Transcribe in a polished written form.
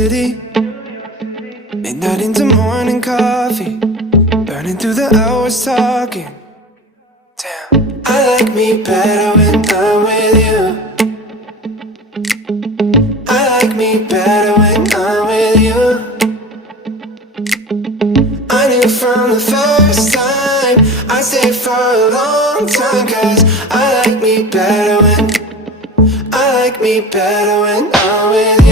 city. Midnight into morning coffee, burning through the hours talking. Damn, I like me better when I'm with you. I like me better when I'm with you. I knew from the first time I'd stay for a long time, 'cause I like me better when I'm with you.